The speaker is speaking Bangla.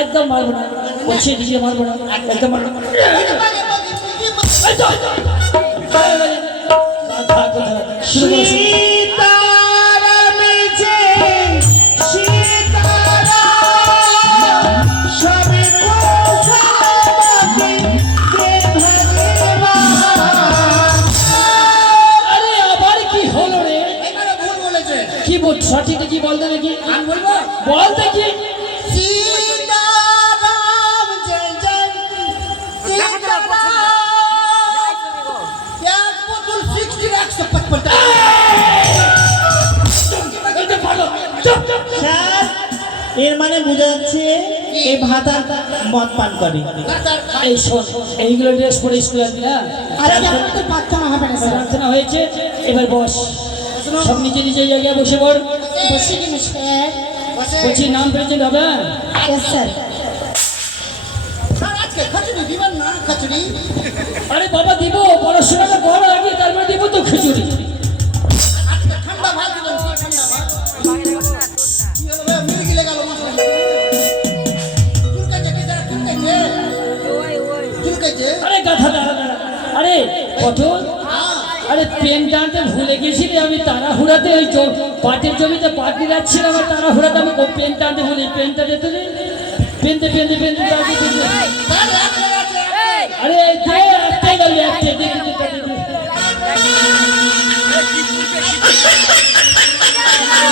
একদম মারবো না, বলছি দিদি মারবো না, একদম মারবো না। শুরু করো, সীতারাম যে সীতারাম সবে কোথায় ভগবান। আরে আবার কি হলো রে? এবারে ভুল বলেছে। কি বল, সঠিক কি বলতে নাকি? আমি বলবো বল দেখি। সীতারাম জয় জয় সীতারাম এক বোতল 60 155 স্যার এর মানে বোঝা যাচ্ছে এই ভাতা মদ পান করে। এই শোন, এইগুলো ড্রেস পরে স্কুলে আসবি না? আরে এখন তো প্রার্থনা হবে না স্যার। প্রার্থনা হয়েছে, এবার বস, সব নিচে নিচে জায়গায় বসে পড়। বসে কেন স্যার? বলছি নাম প্রেজেন্ট হবে? Yes sir. আজকে খিচুড়ি দিবেন না? খিচুড়ি আরে বাবা দিব, পড়াশোনাটা করো আগে, তারপরে দিব তো খিচুড়ি। আজকে ঠান্ডা ভাত দিবেন, ঠান্ডা ভাত। কি হলো রে, মির্গি লাগালো মাথা। চুলকাইছে কি স্যার? চুলকাইছে? আরে গাধা দাঁড়া দাঁড়া। আরে পটল, আরে পেন টানতে ভুলে গেছিলি, আমি তাড়াহুড়াতে ওই পাটের জমিতে পাটি যাচ্ছিলাম, আমার তাড়াহুড়াতে আমি পেন টানতে ভুলি। পেনটা দে তো, পেনতে পেনতে পেনতে টানতে পেনতে। আরে দে, একটাই গেল, একটাই দে, দে, দে, দে, দে।